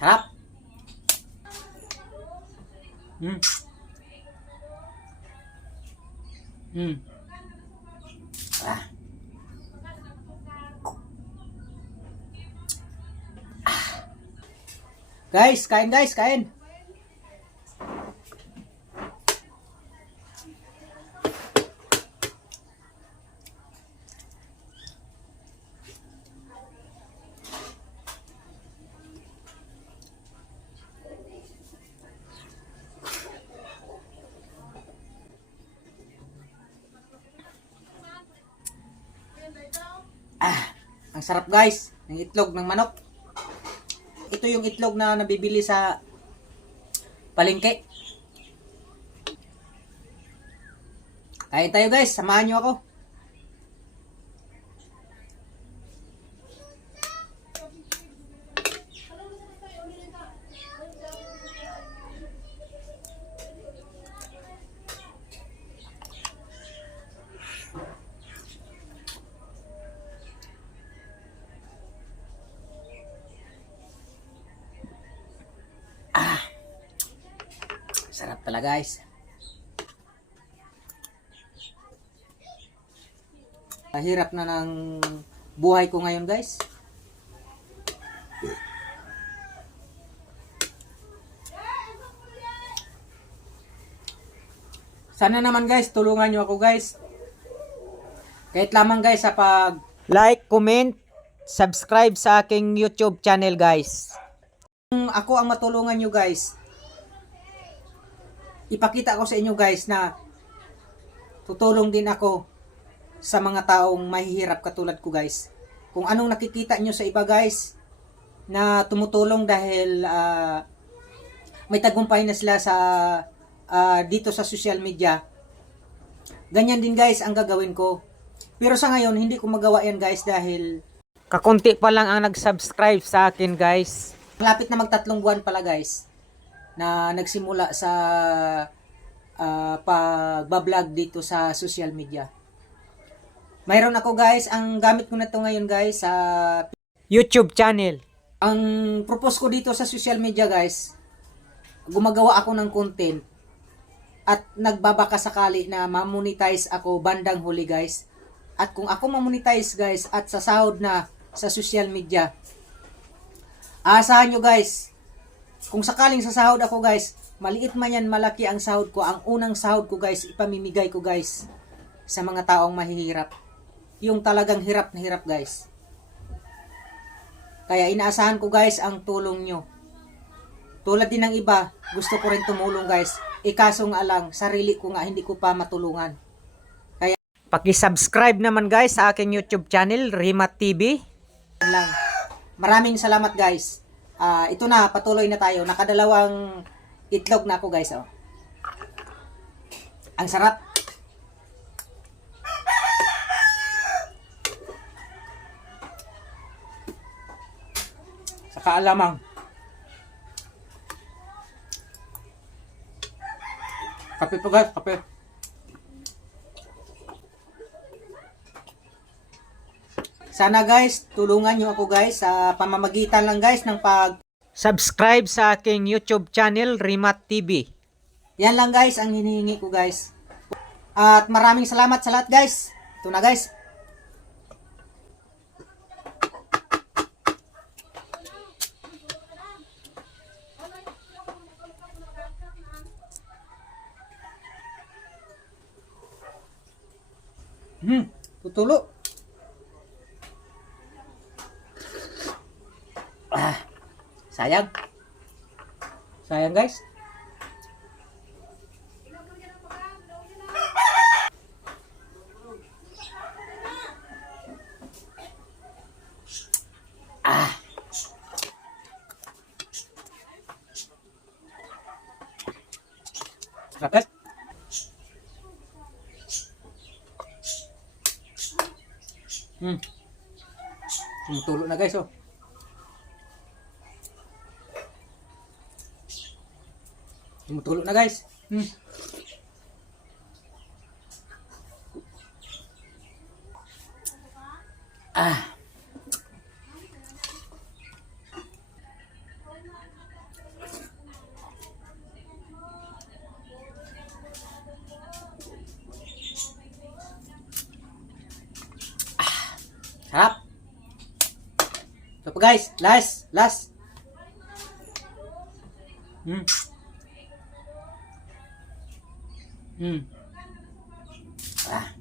Sarap. Mm. Mm. Ah. Guys, kain guys, kain. Ang sarap guys, ng itlog ng manok. Ito yung itlog na nabibili sa palengke. Kain tayo guys, samahan nyo ako. Sarap pala guys. Hirap na ng buhay ko ngayon guys. Sana naman guys, tulungan nyo ako guys. Kahit lamang guys sa pag like, comment, subscribe sa aking YouTube channel guys. Kung ako ang matulungan nyo guys, ipakita ko sa inyo guys na tutulong din ako sa mga taong mahihirap katulad ko guys. Kung anong nakikita nyo sa iba guys na tumutulong dahil may tagumpay na sila sa dito sa social media, ganyan din guys ang gagawin ko. Pero sa ngayon hindi ko magawa yan guys dahil kakunti pa lang ang nag-subscribe sa akin guys. Malapit na mag-3 buwan pala guys na nagsimula sa pag-vlog dito sa social media. Mayroon ako guys, ang gamit ko na to ngayon guys sa YouTube channel. Ang propose ko dito sa social media guys, gumagawa ako ng content at nagbabaka sakali na ma-monetize ako bandang huli guys. At kung ako ma-monetize guys at sasahod na sa social media, asahan nyo guys, kung sakaling sasahod ako guys, maliit man yan, malaki ang sahod ko, ang unang sahod ko guys, ipamimigay ko guys sa mga taong mahihirap. Yung talagang hirap na hirap guys. Kaya inaasahan ko guys ang tulong nyo. Tulad din ng iba, gusto ko rin tumulong guys. Ikaso nga lang, sarili ko nga hindi ko pa matulungan. Kaya paki-subscribe naman guys sa aking YouTube channel, Rimat TV. Maraming salamat guys. Ito na, patuloy na tayo. Nakadalawang itlog na ako guys. Oh. Ang sarap. Sa kaalamang. Kape po guys, kape. Sana guys, tulungan nyo ako guys sa pamamagitan lang guys ng pag-subscribe sa aking YouTube channel, Rimat TV. Yan lang guys ang hinihingi ko guys. At maraming salamat sa lahat guys. Ito na guys. Tutulo. Sayang. Sayang guys. Sarap. Tumutulo na guys oh. Tumutulo na guys. Sarap. So pa guys, last. Mm. Mm. Ah.